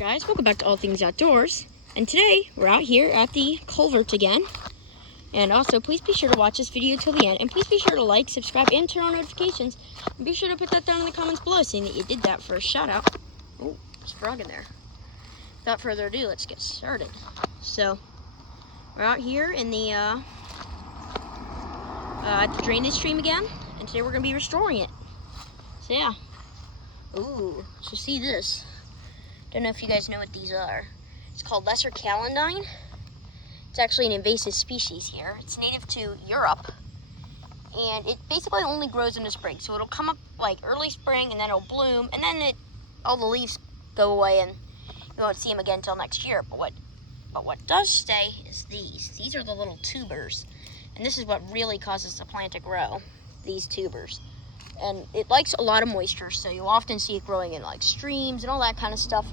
guys, welcome back to All Things Outdoors, and today we're out here at the Culvert again. And also, please be sure to watch this video till the end, and please be sure to like, subscribe, and turn on notifications, and be sure to put that down in the comments below saying that you did that for a shout out. Oh, there's a frog in there. Without further ado, let's get started. So we're out here in the at the drainage stream again, and today we're going to be restoring it. So yeah. Ooh, so see this. Don't know if you guys know what these are. It's called lesser calandine. It's actually an invasive species here. It's native to Europe, and it basically only grows in the spring. So it'll come up like early spring, and then it'll bloom, and then all the leaves go away, and you won't see them again until next year. But what does stay is these. These are the little tubers, and this is what really causes the plant to grow. These tubers. And it likes a lot of moisture, so you'll often see it growing in like streams and all that kind of stuff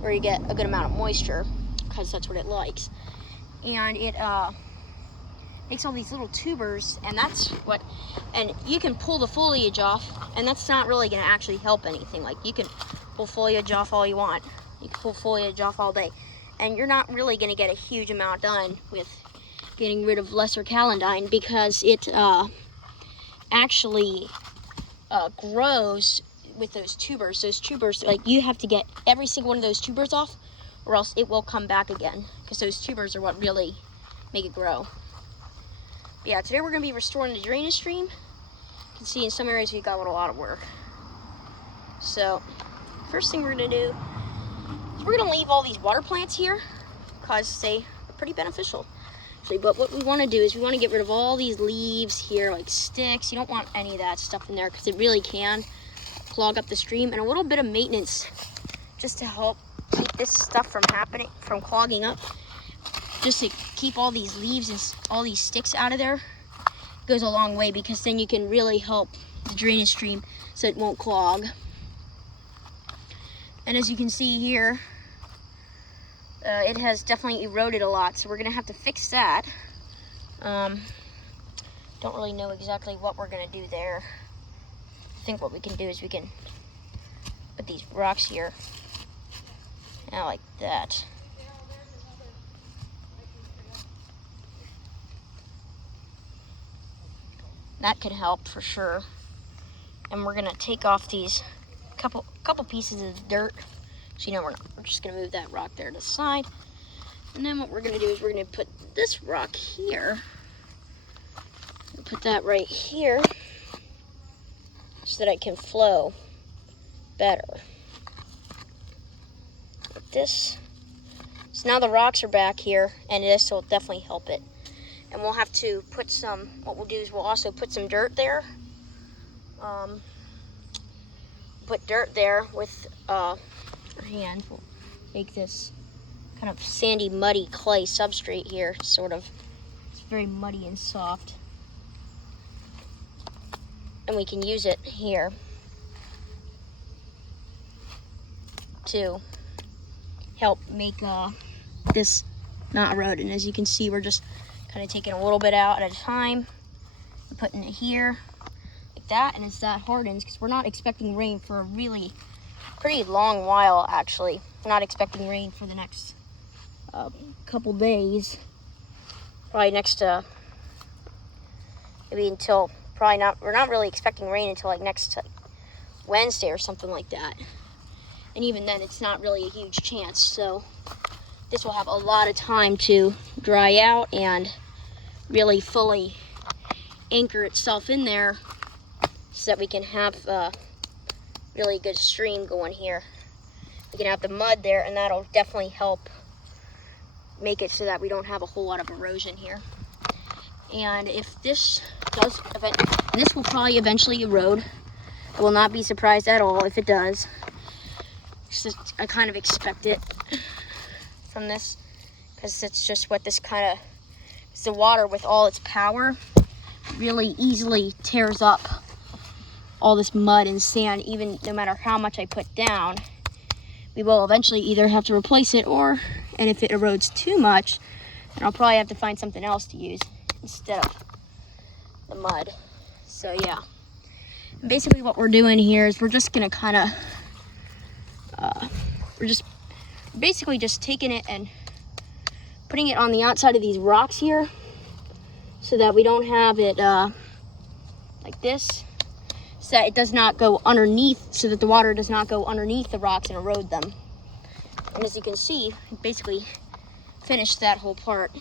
where you get a good amount of moisture, because that's what it likes. And it makes all these little tubers, and and you can pull the foliage off, and that's not really going to actually help anything. Like, you can pull foliage off all you want. You can pull foliage off all day, and you're not really going to get a huge amount done with getting rid of lesser calandine, because it actually grows with those tubers. Those tubers, like, you have to get every single one of those tubers off, or else it will come back again, because those tubers are what really make it grow. But yeah, today we're going to be restoring the drainage stream. You can see in some areas we've got a lot of work. So first thing we're going to do is we're going to leave all these water plants here, because they are pretty beneficial. But what we want to do is we want to get rid of all these leaves here, like sticks. You don't want any of that stuff in there, because it really can clog up the stream. And a little bit of maintenance just to help keep this stuff from clogging up, just to keep all these leaves and all these sticks out of there, goes a long way, because then you can really help the drainage stream so it won't clog. And as you can see here, it has definitely eroded a lot, so we're going to have to fix that. Don't really know exactly what we're going to do there. I think what we can do is we can put these rocks here, like that. That could help for sure. And we're going to take off these couple pieces of dirt. So, we're just going to move that rock there to the side. And then what we're going to do is we're going to put this rock here. Put that right here so that it can flow better. Like this. So now the rocks are back here, and this will definitely help it. And we'll have to put what we'll do is we'll also put some dirt there. Put dirt there with our hand. We'll make this kind of sandy, muddy clay substrate here, sort of. It's very muddy and soft. And we can use it here to help make this not erode. And as you can see, we're just kind of taking a little bit out at a time and putting it here like that. And as that hardens, because we're not expecting rain for a really pretty long while, actually. We're not expecting rain for the next couple days. Probably next maybe until we're not really expecting rain until like next Wednesday or something like that. And even then, it's not really a huge chance. So this will have a lot of time to dry out and really fully anchor itself in there, so that we can have a really good stream going here. We can have the mud there, and that'll definitely help make it so that we don't have a whole lot of erosion here. And if this does, this will probably eventually erode. I will not be surprised at all if it does. I kind of expect it from this, because it's just what this kind of, it's the water with all its power really easily tears up all this mud and sand. Even no matter how much I put down, we will eventually either have to replace it, and if it erodes too much, then I'll probably have to find something else to use instead of the mud. So yeah, basically what we're doing here is we're just gonna kind of we're just basically just taking it and putting it on the outside of these rocks here so that we don't have it like this, so that it does not go underneath, so that the water does not go underneath the rocks and erode them. And as you can see, it basically finished that whole part,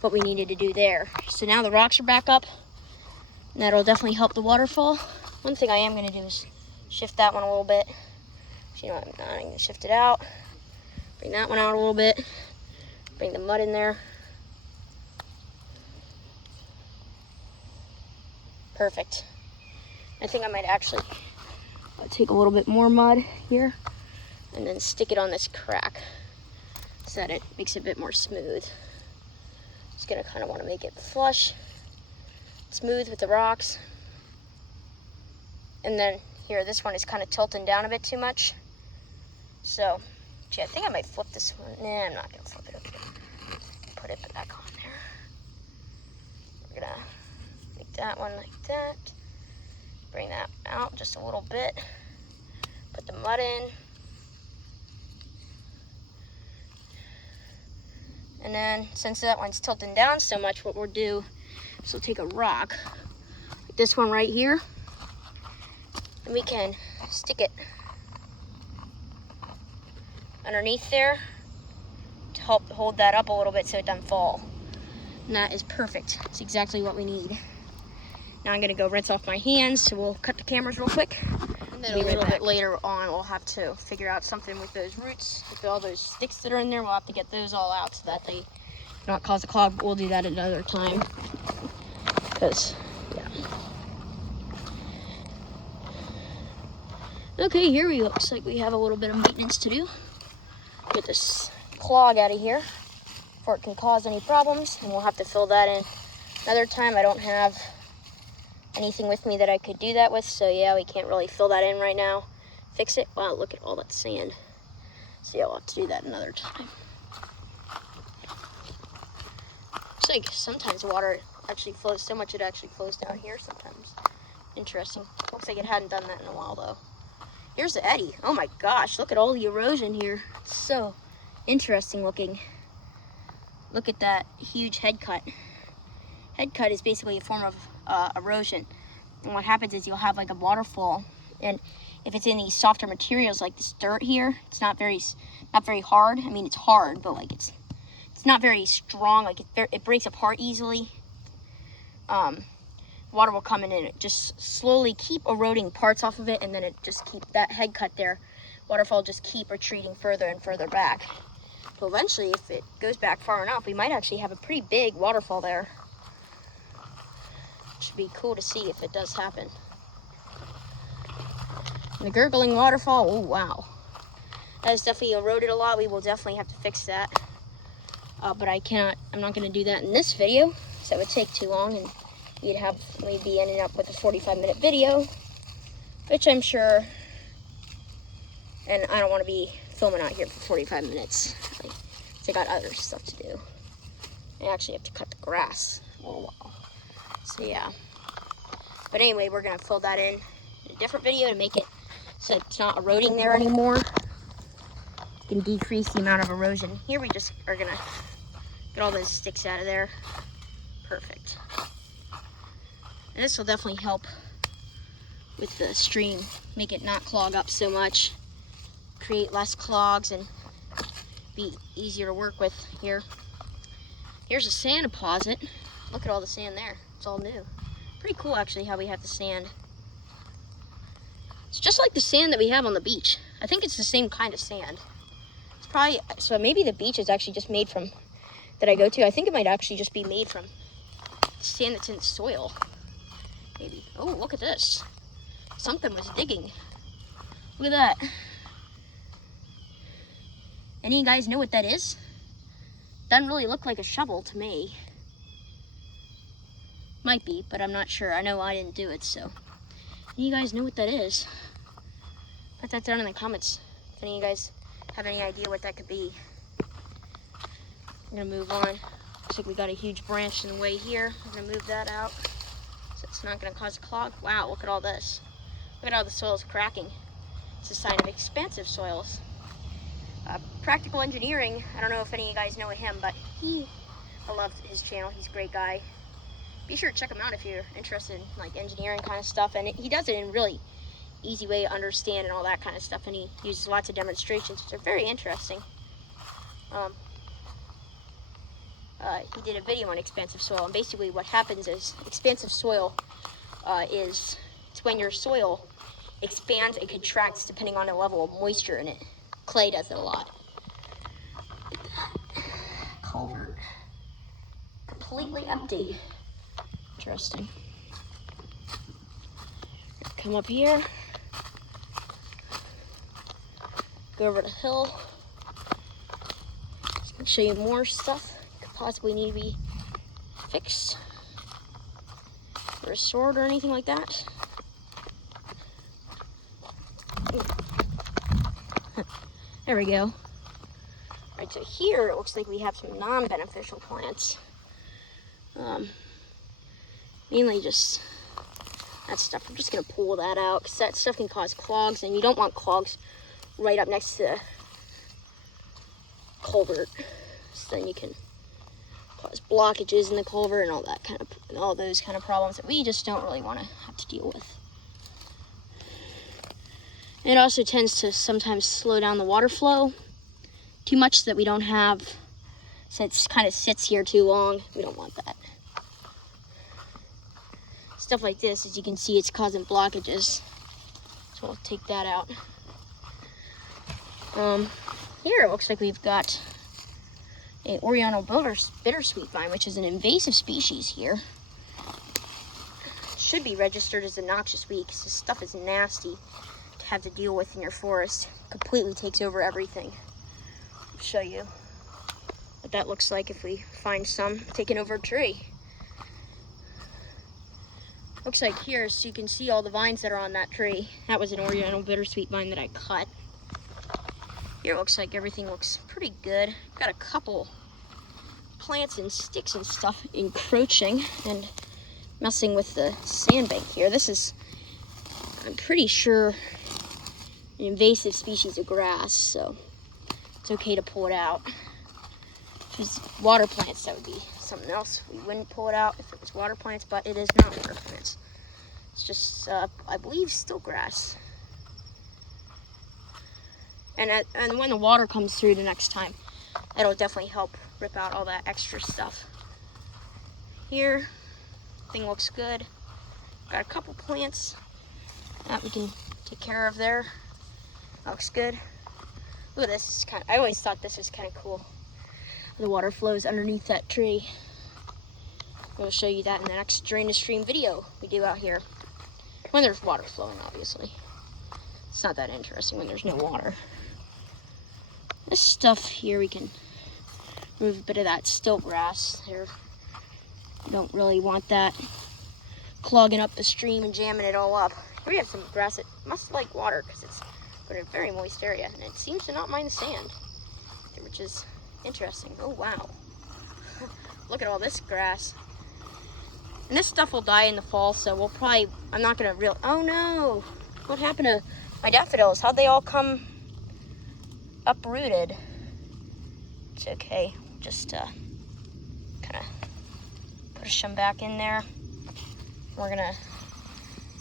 what we needed to do there. So now the rocks are back up, and that'll definitely help the waterfall. One thing I am going to do is shift that one a little bit. So, you know, I'm going to shift it out, bring that one out a little bit, bring the mud in there. Perfect. I think I might actually take a little bit more mud here and then stick it on this crack so that it makes it a bit more smooth. Just gonna kind of want to make it flush, smooth with the rocks. And then here, this one is kind of tilting down a bit too much. So, gee, I think I might flip this one. Nah, I'm not gonna flip it over here. Put it back on there. We're gonna make that one like that. Bring that out just a little bit. Put the mud in. And then, since that one's tilting down so much, what we'll do is we'll take a rock, like this one right here, and we can stick it underneath there to help hold that up a little bit so it doesn't fall. And that is perfect. It's exactly what we need. Now I'm gonna go rinse off my hands, so we'll cut the cameras real quick. And then a little bit later on, we'll have to figure out something with those roots, with all those sticks that are in there. We'll have to get those all out so that they not cause a clog, but we'll do that another time. Because, yeah. Okay, here we looks like we have a little bit of maintenance to do. Get this clog out of here before it can cause any problems, and we'll have to fill that in another time. I don't have anything with me that I could do that with, so yeah, we can't really fill that in right now. Fix it. Wow, look at all that sand. So yeah, we'll have to do that another time. It's like sometimes water actually flows so much it actually flows down here sometimes. Interesting. Looks like it hadn't done that in a while though. Here's the eddy. Oh my gosh, look at all the erosion here. It's so interesting looking. Look at that huge head cut. Head cut is basically a form of erosion. And what happens is you'll have like a waterfall, and if it's in these softer materials like this dirt here, it's not very hard. I mean, it's hard, but like it's not very strong. Like it breaks apart easily. Water will come in and it just slowly keep eroding parts off of it, and then it just keep that head cut there. Waterfall just keep retreating further and further back. So eventually, if it goes back far enough, we might actually have a pretty big waterfall there. Should be cool to see if it does happen. And the gurgling waterfall, oh wow. That is definitely eroded a lot. We will definitely have to fix that. But I'm not gonna do that in this video, so it would take too long, and we'd be ending up with a 45-minute video, which I'm sure, and I don't wanna be filming out here for 45 minutes. I got other stuff to do. I actually have to cut the grass for a while. So yeah. But anyway, we're gonna fill that in a different video to make it so it's not eroding there anymore. You can decrease the amount of erosion. Here we just are gonna get all those sticks out of there. Perfect. And this will definitely help with the stream, make it not clog up so much, create less clogs, and be easier to work with here. Here's a sand deposit. Look at all the sand there. It's all new. Pretty cool actually how we have the sand. It's just like the sand that we have on the beach. I think it's the same kind of sand. It's probably, so maybe the beach is actually just made from, that I go to, I think it might actually just be made from sand that's in the soil. Maybe. Oh, look at this. Something was digging. Look at that. Any of you guys know what that is? Doesn't really look like a shovel to me. Might be, but I'm not sure. I know I didn't do it, so. Any of you guys know what that is? Put that down in the comments if any of you guys have any idea what that could be. I'm gonna move on. Looks like we got a huge branch in the way here. I'm gonna move that out so it's not gonna cause a clog. Wow, look at all this. Look at how the soil's cracking. It's a sign of expansive soils. Practical Engineering. I don't know if any of you guys know him, but I love his channel. He's a great guy. Be sure to check him out if you're interested in like engineering kind of stuff. And he does it in really easy way to understand and all that kind of stuff. And he uses lots of demonstrations, which are very interesting. He did a video on expansive soil, and basically what happens is expansive soil it's when your soil expands and contracts depending on the level of moisture in it. Clay does it a lot. Culvert. Completely empty. Interesting. Come up here. Go over the hill. Just gonna show you more stuff could possibly need to be fixed, restored, or anything like that. There we go. Right, so here it looks like we have some non-beneficial plants. Mainly just that stuff. I'm just gonna pull that out because that stuff can cause clogs, and you don't want clogs right up next to the culvert. So then you can cause blockages in the culvert and all that kind of, and all those kind of problems that we just don't really want to have to deal with. It also tends to sometimes slow down the water flow too much so that we don't have, so it kind of sits here too long. We don't want that. Stuff like this, as you can see, it's causing blockages. So I'll take that out. Here it looks like we've got a Oriental bittersweet vine, which is an invasive species here. It should be registered as a noxious weed because this stuff is nasty to have to deal with in your forest. It completely takes over everything. I'll show you what that looks like if we find some taking over a tree. Looks like here, so you can see all the vines that are on that tree. That was an Oriental bittersweet vine that I cut. Here it looks like everything looks pretty good. Got a couple plants and sticks and stuff encroaching and messing with the sandbank here. This is, I'm pretty sure, an invasive species of grass, so it's okay to pull it out. If it's water plants, that would be something else. We wouldn't pull it out if it was water plants, but it is not water plants. It's just, I believe, still grass. And when the water comes through the next time, that'll definitely help rip out all that extra stuff. Here, thing looks good. Got a couple plants that we can take care of there. That looks good. Look at this. I always thought this was kind of cool. The water flows underneath that tree. We'll show you that in the next drainage stream video we do out here. When there's water flowing, obviously. It's not that interesting when there's no water. This stuff here, we can remove a bit of that stilt grass here. We don't really want that clogging up the stream and jamming it all up. Here we have some grass that must like water because it's in a very moist area, and it seems to not mind the sand, which is interesting. Oh wow. Look at all this grass. And this stuff will die in the fall, so we'll probably, I'm not gonna oh no! What happened to my daffodils? How'd they all come uprooted? It's okay, just kind of push them back in there. We're gonna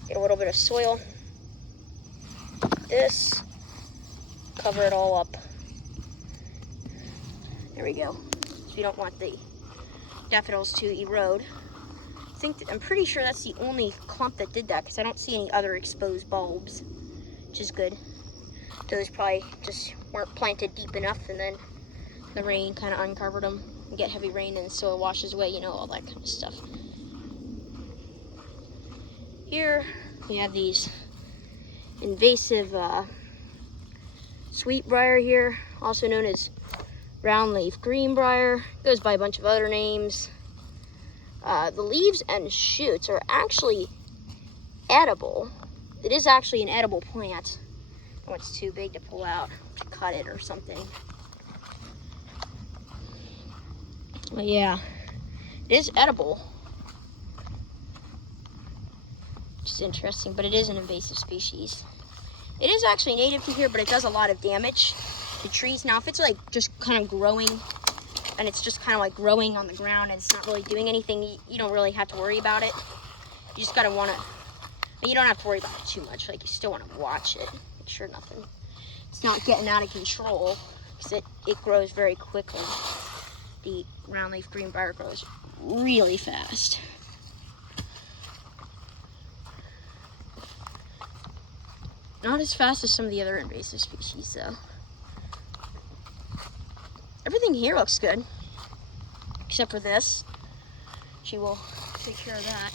get a little bit of soil. This, cover it all up. There we go. So we don't want the daffodils to erode. I'm pretty sure that's the only clump that did that because I don't see any other exposed bulbs, which is good. Those probably just weren't planted deep enough, and then the rain kind of uncovered them. You get heavy rain and the soil washes away, you know, all that kind of stuff. Here we have these invasive sweet briar here, also known as round leaf green briar. Goes by a bunch of other names. The leaves and shoots are actually edible. It is actually an edible plant. When it's too big to pull out, to cut it or something. But yeah, it is edible, which is interesting, but it is an invasive species. It is actually native to here, but it does a lot of damage. the trees. Now, if it's like just kind of growing, and it's just kind of like growing on the ground and it's not really doing anything, you don't really have to worry about it. You just gotta wanna, you don't have to worry about it too much. Like, you still wanna watch it, make sure it's not getting out of control, because it grows very quickly. The round leaf green briar grows really fast. Not as fast as some of the other invasive species, though. Everything here looks good, except for this. She will take care of that.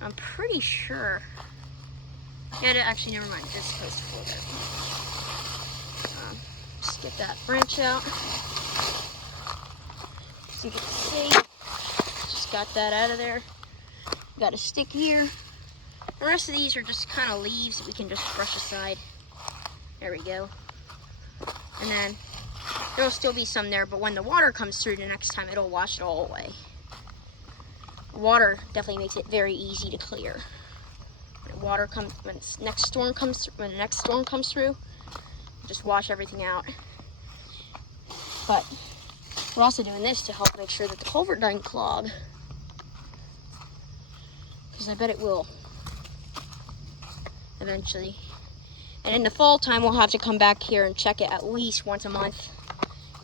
I'm pretty sure. Yeah, actually, never mind. It's supposed to float there. Just get that branch out. So you can see, just got that out of there. Got a stick here. The rest of these are just kind of leaves that we can just brush aside. There we go. And then there'll still be some there, but when the water comes through the next time, it'll wash it all away. Water definitely makes it very easy to clear. When the next storm comes through, just wash everything out. But we're also doing this to help make sure that the culvert doesn't clog, because I bet it will eventually. And in the fall time, we'll have to come back here and check it at least once a month.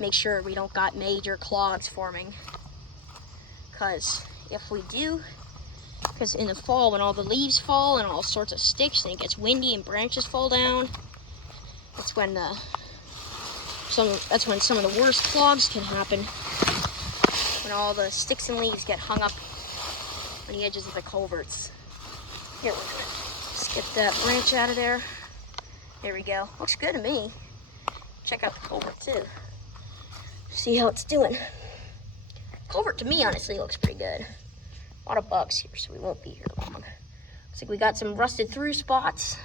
Make sure we don't got major clogs forming. Because if we do, because in the fall when all the leaves fall and all sorts of sticks and it gets windy and branches fall down, that's when some of the worst clogs can happen. When all the sticks and leaves get hung up on the edges of the culverts. Here, we're gonna just get that branch out of there. There we go. Looks good to me. Check out the culvert too. See how it's doing. Culvert to me honestly looks pretty good. A lot of bugs here, so we won't be here long. Looks like we got some rusted through spots.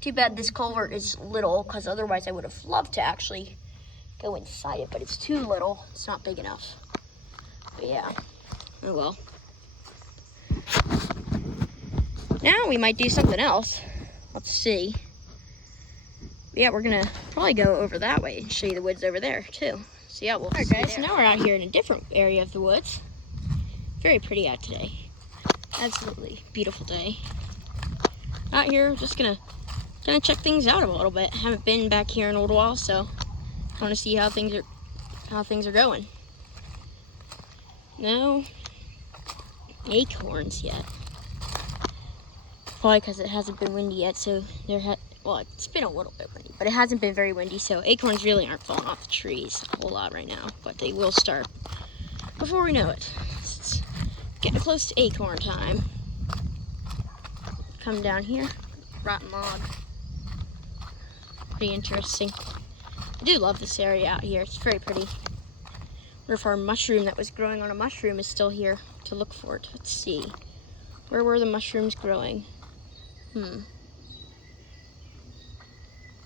Too bad this culvert is little, because otherwise I would have loved to actually go inside it, but it's too little. It's not big enough. But yeah, oh well. Now we might do something else. Let's see. But yeah, we're gonna probably go over that way and show you the woods over there too. So yeah, we'll see. Guys, now we're out here in a different area of the woods. Very pretty out today. Absolutely beautiful day. Out here, just gonna check things out a little bit. Haven't been back here in a little while, so I want to see how things are going. No acorns yet. Probably because it hasn't been windy yet, so well, it's been a little bit windy, but it hasn't been very windy, so acorns really aren't falling off the trees a whole lot right now, but they will start before we know it. It's getting close to acorn time. Come down here, rotten log. Pretty interesting. I do love this area out here. It's very pretty. Wonder if our mushroom that was growing on a mushroom is still here to look for it. Let's see. Where were the mushrooms growing? I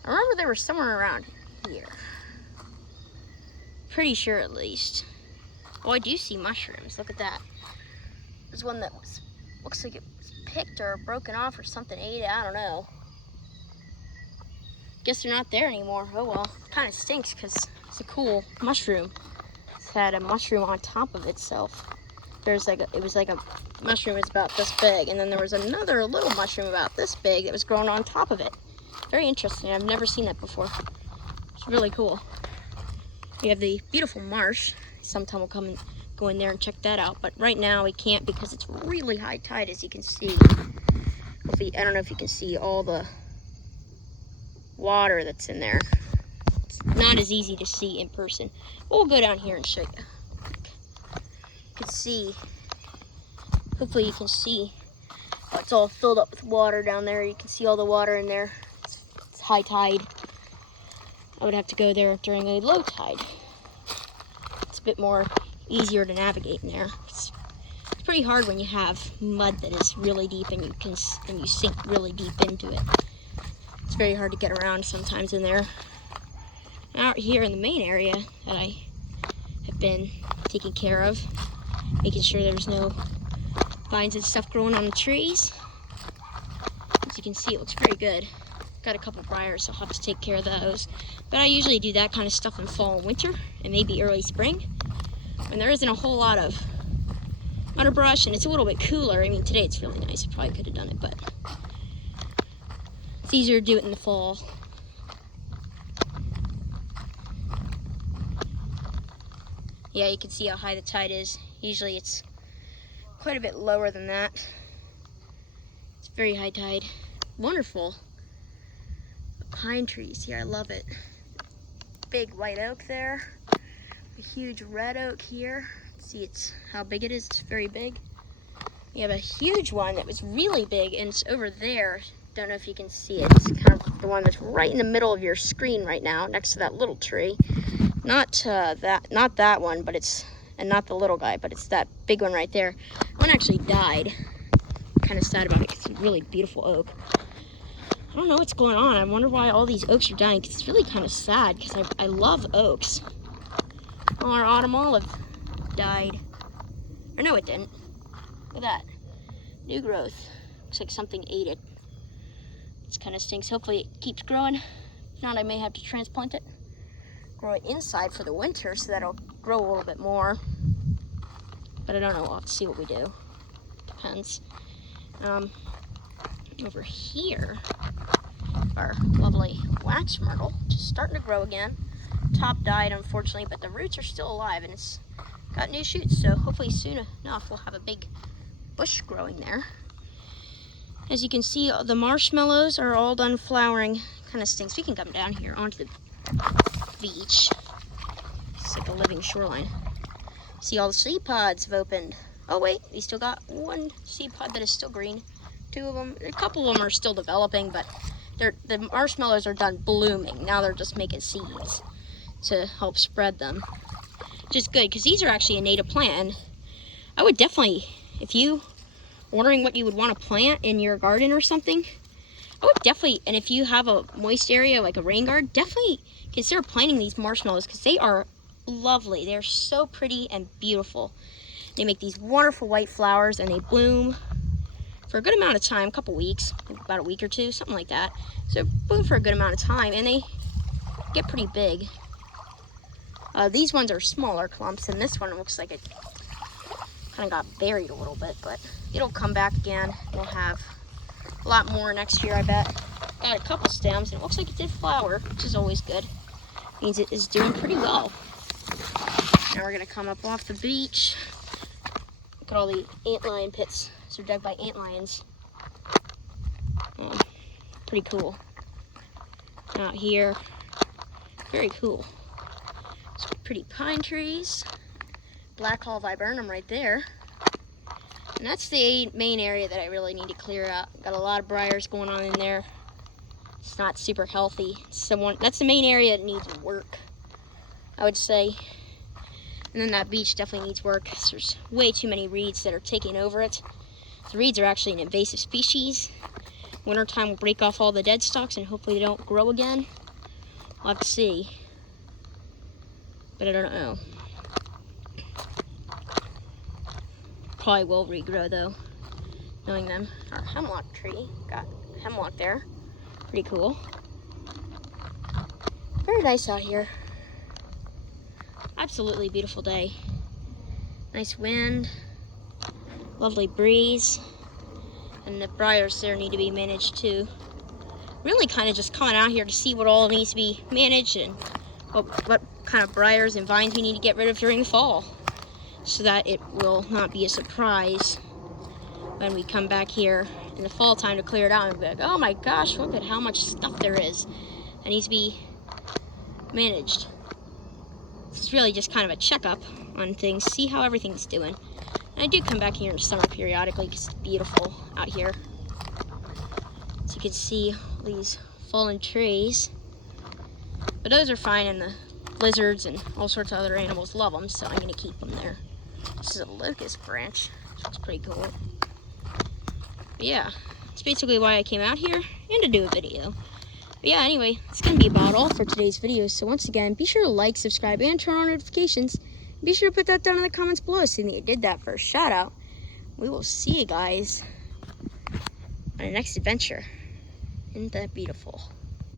remember they were somewhere around here. Pretty sure at least. Oh, I do see mushrooms. Look at that. There's one that looks like it was picked or broken off or something ate it. I don't know. Guess they're not there anymore. Oh well. Kind of stinks because it's a cool mushroom. It's had a mushroom on top of itself. It was like a mushroom was about this big, and then there was another little mushroom about this big that was growing on top of it. Very interesting. I've never seen that before. It's really cool. We have the beautiful marsh. Sometime we'll come and go in there and check that out, but right now we can't because it's really high tide, as you can see. I don't know if you can see all the water that's in there. It's not as easy to see in person. We'll go down here and show you. You can see, hopefully you can see, it's all filled up with water down there. You can see all the water in there. It's high tide. I would have to go there during a low tide. It's a bit more easier to navigate in there. It's pretty hard when you have mud that is really deep and you sink really deep into it. It's very hard to get around sometimes in there. Out here in the main area that I have been taking care of, making sure there's no vines and stuff growing on the trees. As you can see, it looks very good. got a couple briars, so I'll have to take care of those. But I usually do that kind of stuff in fall and winter, and maybe early spring, when there isn't a whole lot of underbrush and it's a little bit cooler. I mean, today it's really nice. I probably could have done it, but it's easier to do it in the fall. Yeah, you can see how high the tide is. Usually it's quite a bit lower than that. It's very high tide. Wonderful. The pine trees here, I love it. Big white oak there. A huge red oak here. See how big it is. It's very big. You have a huge one that was really big, and it's over there. Don't know if you can see it. It's kind of the one that's right in the middle of your screen right now, next to that little tree. Not that one, but and not the little guy, but it's that big one right there. One actually died. I'm kind of sad about it because it's a really beautiful oak. I don't know what's going on. I wonder why all these oaks are dying, because it's really kind of sad, because I love oaks. Well, our autumn olive died. Or no, it didn't. Look at that. New growth. Looks like something ate it. It kind of stinks. Hopefully it keeps growing. If not, I may have to transplant it. Grow it inside for the winter so that it'll grow a little bit more. But I don't know. We'll have to see what we do. Depends. Over here, our lovely wax myrtle, just starting to grow again. Top died, unfortunately, but the roots are still alive, and it's got new shoots, so hopefully soon enough we'll have a big bush growing there. As you can see, the marshmallows are all done flowering. Kind of stinks. We can come down here onto the beach. It's like a living shoreline. See, all the seed pods have opened. Oh wait, we still got one seed pod that is still green. Two of them, a couple of them are still developing, but the marshmallows are done blooming. Now they're just making seeds to help spread them, which is good, because these are actually a native plant. And I would definitely, if you wondering what you would want to plant in your garden or something, I would definitely, and if you have a moist area like a rain garden, definitely consider planting these marshmallows, because they are lovely. They're so pretty and beautiful. They make these wonderful white flowers, and they bloom for a good amount of time, a couple weeks, about a week or two, something like that. So bloom for a good amount of time, and they get pretty big. These ones are smaller clumps, and this one looks like it kind of got buried a little bit, but it'll come back again. We'll have a lot more next year, I bet. Got a couple stems, and it looks like it did flower, which is always good. Means it is doing pretty well. Now we're gonna come up off the beach. Look at all the antlion pits. They're dug by antlions. Pretty cool. Out here, very cool. Some pretty pine trees. Black Hall viburnum right there. And that's the main area that I really need to clear out. Got a lot of briars going on in there. It's not super healthy. That's the main area that needs work, I would say. And then that beach definitely needs work, because there's way too many reeds that are taking over it. The reeds are actually an invasive species. Wintertime will break off all the dead stalks, and hopefully they don't grow again. We'll have to see. But I don't know. Probably will regrow though, knowing them. Our hemlock tree, got hemlock there. Pretty cool. Very nice out here. Absolutely beautiful day. Nice wind. Lovely breeze. And the briars there need to be managed too. Really kind of just coming out here to see what all needs to be managed, and what kind of briars and vines we need to get rid of during the fall, so that it will not be a surprise when we come back here in the fall time to clear it out and be like, oh my gosh, look at how much stuff there is that needs to be managed. It's really just kind of a checkup on things, see how everything's doing. And I do come back here in the summer periodically because it's beautiful out here. So you can see these fallen trees. But those are fine, and the lizards and all sorts of other animals love them, so I'm going to keep them there. This is a locust branch, so it's pretty cool. But yeah, that's basically why I came out here, and to do a video. But yeah, anyway, it's going to be about all for today's video. So once again, be sure to like, subscribe, and turn on notifications. Be sure to put that down in the comments below, saying that you did that for a shout out. We will see you guys on the next adventure. Isn't that beautiful?